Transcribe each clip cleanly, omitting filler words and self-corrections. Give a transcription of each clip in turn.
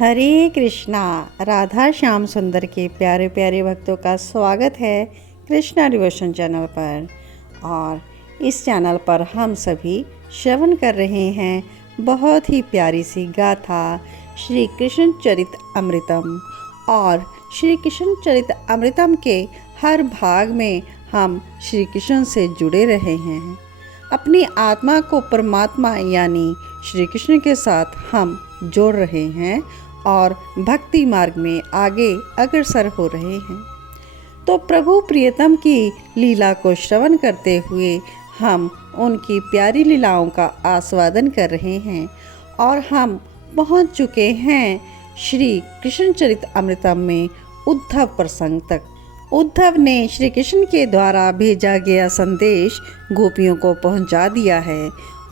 हरे कृष्णा। राधा श्याम सुंदर के प्यारे प्यारे भक्तों का स्वागत है कृष्णा डिवोशन चैनल पर। और इस चैनल पर हम सभी श्रवण कर रहे हैं बहुत ही प्यारी सी गाथा श्री कृष्ण चरित अमृतम। और श्री कृष्ण चरित अमृतम के हर भाग में हम श्री कृष्ण से जुड़े रहे हैं। अपनी आत्मा को परमात्मा यानी श्री कृष्ण के साथ हम जोड़ रहे हैं और भक्ति मार्ग में आगे अग्रसर हो रहे हैं। तो प्रभु प्रियतम की लीला को श्रवण करते हुए हम उनकी प्यारी लीलाओं का आस्वादन कर रहे हैं। और हम पहुंच चुके हैं श्री कृष्ण चरित अमृतम में उद्धव प्रसंग तक। उद्धव ने श्री कृष्ण के द्वारा भेजा गया संदेश गोपियों को पहुंचा दिया है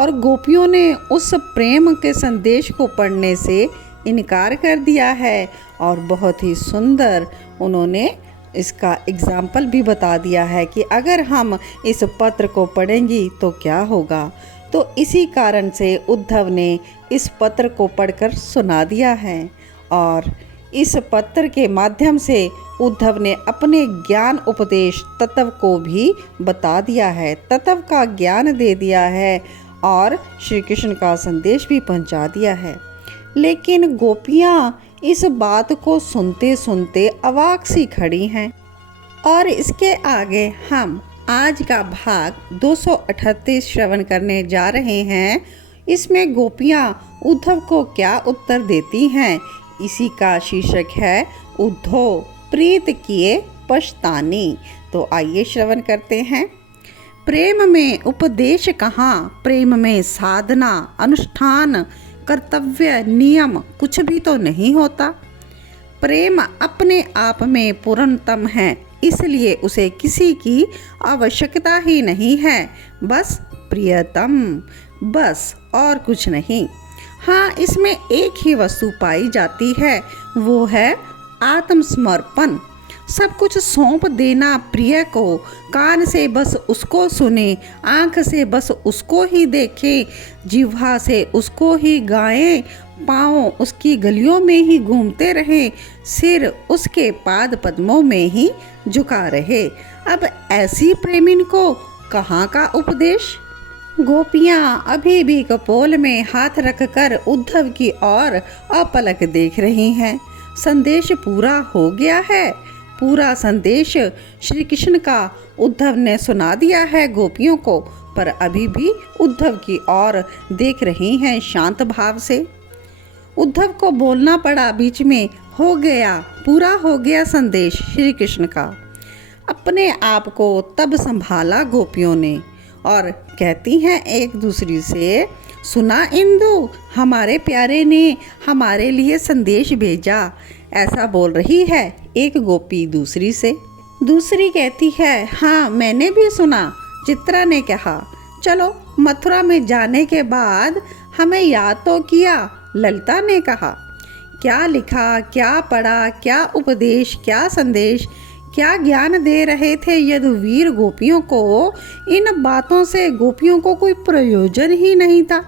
और गोपियों ने उस प्रेम के संदेश को पढ़ने से इनकार कर दिया है। और बहुत ही सुंदर उन्होंने इसका एग्जाम्पल भी बता दिया है कि अगर हम इस पत्र को पढ़ेंगी तो क्या होगा। तो इसी कारण से उद्धव ने इस पत्र को पढ़कर सुना दिया है। और इस पत्र के माध्यम से उद्धव ने अपने ज्ञान उपदेश तत्व को भी बता दिया है, तत्व का ज्ञान दे दिया है और श्री कृष्ण का संदेश भी पहुंचा दिया है। लेकिन गोपियां इस बात को सुनते सुनते अवाक सी खड़ी हैं। और इसके आगे हम आज का भाग 238 श्रवण करने जा रहे हैं। इसमें गोपियां उद्धव को क्या उत्तर देती हैं, इसी का शीर्षक है उद्धव प्रीत किए पछतानी। तो आइए श्रवण करते हैं। प्रेम में उपदेश कहाँ, प्रेम में साधना अनुष्ठान कर्तव्य नियम कुछ भी तो नहीं होता। प्रेम अपने आप में पूर्णतम है, इसलिए उसे किसी की आवश्यकता ही नहीं है। बस प्रियतम, बस और कुछ नहीं। हाँ, इसमें एक ही वस्तु पाई जाती है, वो है आत्मसमर्पण। सब कुछ सौंप देना प्रिय को। कान से बस उसको सुने, आँख से बस उसको ही देखें, जिह्वा से उसको ही गाएं, पाँव उसकी गलियों में ही घूमते रहें, सिर उसके पाद पद्मों में ही झुका रहे। अब ऐसी प्रेमिन को कहाँ का उपदेश। गोपियाँ अभी भी कपोल में हाथ रखकर उद्धव की ओर अपलक देख रही हैं। संदेश पूरा हो गया है। पूरा संदेश श्री कृष्ण का उद्धव ने सुना दिया है गोपियों को, पर अभी भी उद्धव की ओर देख रही हैं शांत भाव से। उद्धव को बोलना पड़ा बीच में, हो गया, पूरा हो गया संदेश श्री कृष्ण का। अपने आप को तब संभाला गोपियों ने और कहती हैं एक दूसरी से, सुना इंदु, हमारे प्यारे ने हमारे लिए संदेश भेजा, ऐसा बोल रही है एक गोपी दूसरी से। दूसरी कहती है, हाँ मैंने भी सुना, चित्रा ने कहा, चलो मथुरा में जाने के बाद हमें याद तो किया, ललिता ने कहा। क्या लिखा, क्या पढ़ा, क्या उपदेश, क्या संदेश, क्या ज्ञान दे रहे थे यदुवीर गोपियों को। इन बातों से गोपियों को कोई प्रयोजन ही नहीं था।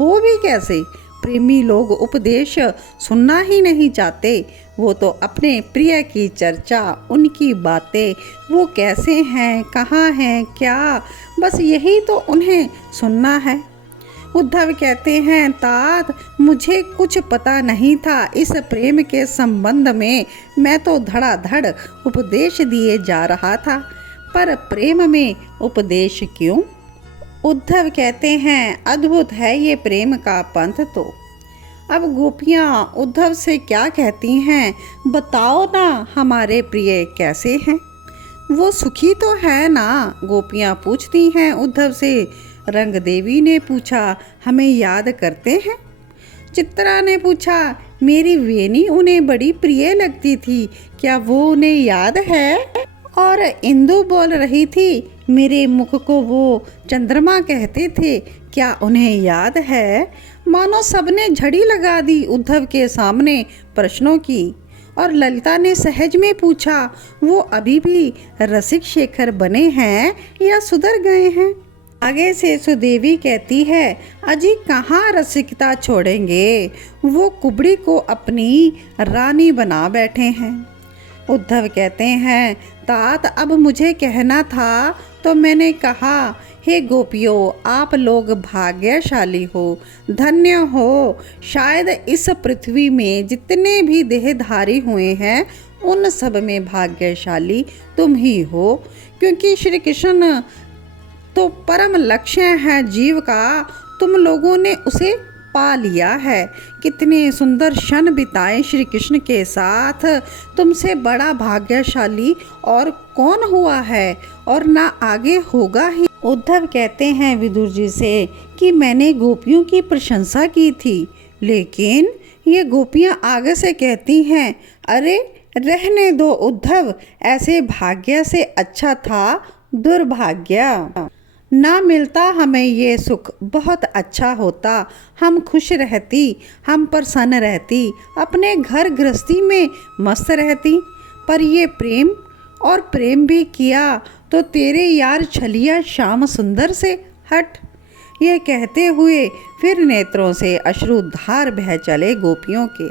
हो भी कैसे, प्रेमी लोग उपदेश सुनना ही नहीं चाहते। वो तो अपने प्रिय की चर्चा, उनकी बातें, वो कैसे हैं, कहाँ हैं, क्या, बस यही तो उन्हें सुनना है। उद्धव कहते हैं, तात मुझे कुछ पता नहीं था इस प्रेम के संबंध में, मैं तो धड़ाधड़ उपदेश दिए जा रहा था, पर प्रेम में उपदेश क्यों। उद्धव कहते हैं, अद्भुत है ये प्रेम का पंथ तो। अब गोपियाँ उद्धव से क्या कहती हैं, बताओ ना हमारे प्रिय कैसे हैं, वो सुखी तो है ना। गोपियाँ पूछती हैं उद्धव से। रंग देवी ने पूछा, हमें याद करते हैं। चित्रा ने पूछा, मेरी वेणी उन्हें बड़ी प्रिय लगती थी, क्या वो उन्हें याद है। और इंदु बोल रही थी, मेरे मुख को वो चंद्रमा कहते थे, क्या उन्हें याद है। मानो सबने झड़ी लगा दी उद्धव के सामने प्रश्नों की। और ललिता ने सहज में पूछा, वो अभी भी रसिक शेखर बने हैं या सुधर गए हैं। आगे से सुदेवी कहती है, अजी कहाँ रसिकता छोड़ेंगे, वो कुबड़ी को अपनी रानी बना बैठे हैं। उद्धव कहते हैं, तात अब मुझे कहना था तो मैंने कहा, हे गोपियों, आप लोग भाग्यशाली हो, धन्य हो। शायद इस पृथ्वी में जितने भी देहधारी हुए हैं उन सब में भाग्यशाली तुम ही हो, क्योंकि श्री कृष्ण तो परम लक्ष्य है जीव का, तुम लोगों ने उसे पा लिया है। कितने सुंदर क्षण बिताए श्री कृष्ण के साथ, तुमसे बड़ा भाग्यशाली और कौन हुआ है और ना आगे होगा ही। उद्धव कहते हैं विदुर जी से कि मैंने गोपियों की प्रशंसा की थी, लेकिन ये गोपियां आगे से कहती हैं, अरे रहने दो उद्धव, ऐसे भाग्य से अच्छा था दुर्भाग्य। ना मिलता हमें ये सुख, बहुत अच्छा होता, हम खुश रहती, हम प्रसन्न रहती, अपने घर गृहस्थी में मस्त रहती। पर ये प्रेम और प्रेम भी किया तो तेरे यार छलिया श्याम सुंदर से हट। ये कहते हुए फिर नेत्रों से अश्रुधार बह चले गोपियों के।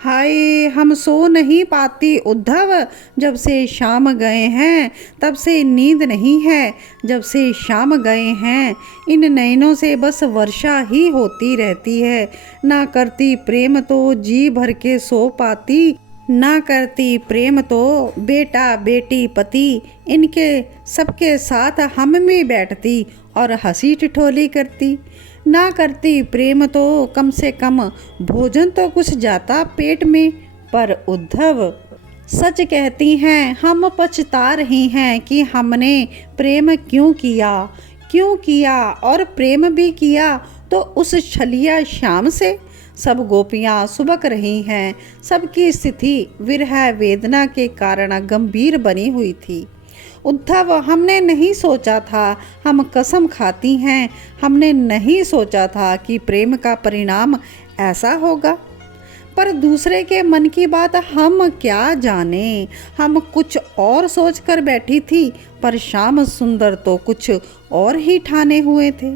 हाय हम सो नहीं पाती उद्धव, जब से शाम गए हैं तब से नींद नहीं है, जब से शाम गए हैं इन नयनों से बस वर्षा ही होती रहती है। ना करती प्रेम तो जी भर के सो पाती, ना करती प्रेम तो बेटा बेटी पति इनके सबके साथ हम में बैठती और हंसी ठिठोली करती। ना करती प्रेम तो कम से कम भोजन तो कुछ जाता पेट में। पर उद्धव सच कहती हैं, हम पछता रही हैं कि हमने प्रेम क्यों किया और प्रेम भी किया तो उस छलिया श्याम से। सब गोपियाँ सुबक रही हैं, सबकी स्थिति विरह वेदना के कारण गंभीर बनी हुई थी। उद्धव हमने नहीं सोचा था, हम कसम खाती हैं, हमने नहीं सोचा था कि प्रेम का परिणाम ऐसा होगा। पर दूसरे के मन की बात हम क्या जाने, हम कुछ और सोच कर बैठी थी, पर श्याम सुंदर तो कुछ और ही ठाने हुए थे।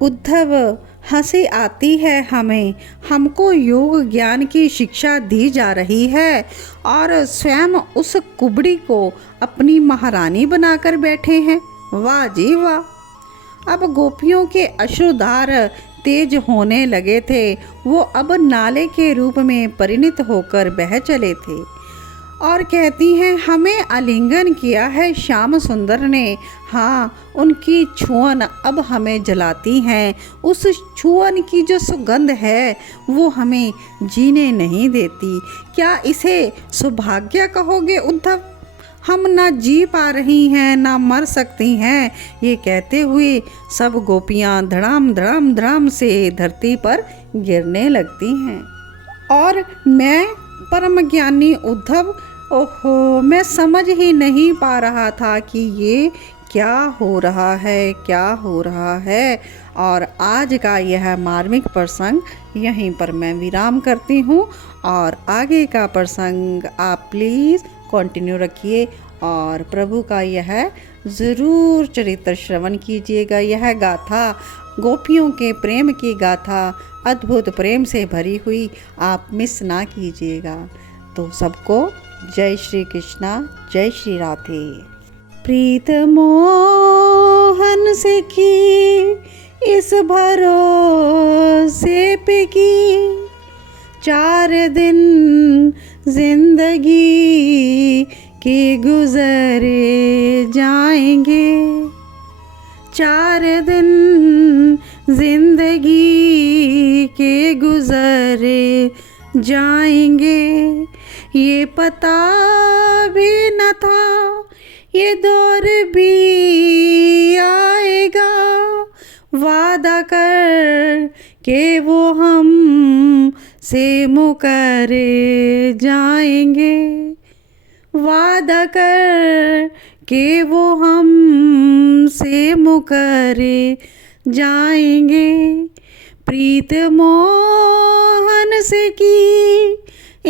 उद्धव हंसी आती है हमें, हमको योग ज्ञान की शिक्षा दी जा रही है और स्वयं उस कुबड़ी को अपनी महारानी बनाकर बैठे हैं। वाह जी वाह। अब गोपियों के अश्रुधार तेज होने लगे थे, वो अब नाले के रूप में परिणत होकर बह चले थे और कहती हैं, हमें आलिंगन किया है श्याम सुंदर ने। हाँ, उनकी छुअन अब हमें जलाती हैं, उस छुअन की जो सुगंध है वो हमें जीने नहीं देती। क्या इसे सौभाग्य कहोगे उद्धव? हम ना जी पा रही हैं ना मर सकती हैं। ये कहते हुए सब गोपियाँ धड़ाम धड़ाम धड़ाम से धरती पर गिरने लगती हैं। और मैं परम ज्ञानी उद्धव, ओहो, मैं समझ ही नहीं पा रहा था कि ये क्या हो रहा है। और आज का यह मार्मिक प्रसंग यहीं पर मैं विराम करती हूँ और आगे का प्रसंग आप प्लीज़ कंटिन्यू रखिए और प्रभु का यह ज़रूर चरित्र श्रवण कीजिएगा। यह गाथा गोपियों के प्रेम की गाथा अद्भुत प्रेम से भरी हुई, आप मिस ना कीजिएगा। तो सबको जय श्री कृष्णा, जय श्री राधे। प्रीत मोहन से की इस भरोसे पे की, 4 दिन जिंदगी के गुजरे जाएंगे, 4 दिन जिंदगी के गुजरे जाएंगे। ये पता भी न था ये दौर भी आएगा, वादा कर के वो हम से मुकरे जाएंगे, वादा कर के वो हम से मुकरे जाएंगे। प्रीत मोहन से की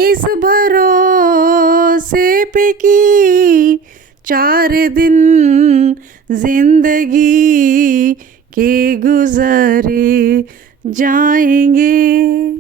इस भरोसे पे की, 4 दिन जिंदगी के गुजरे जाएंगे।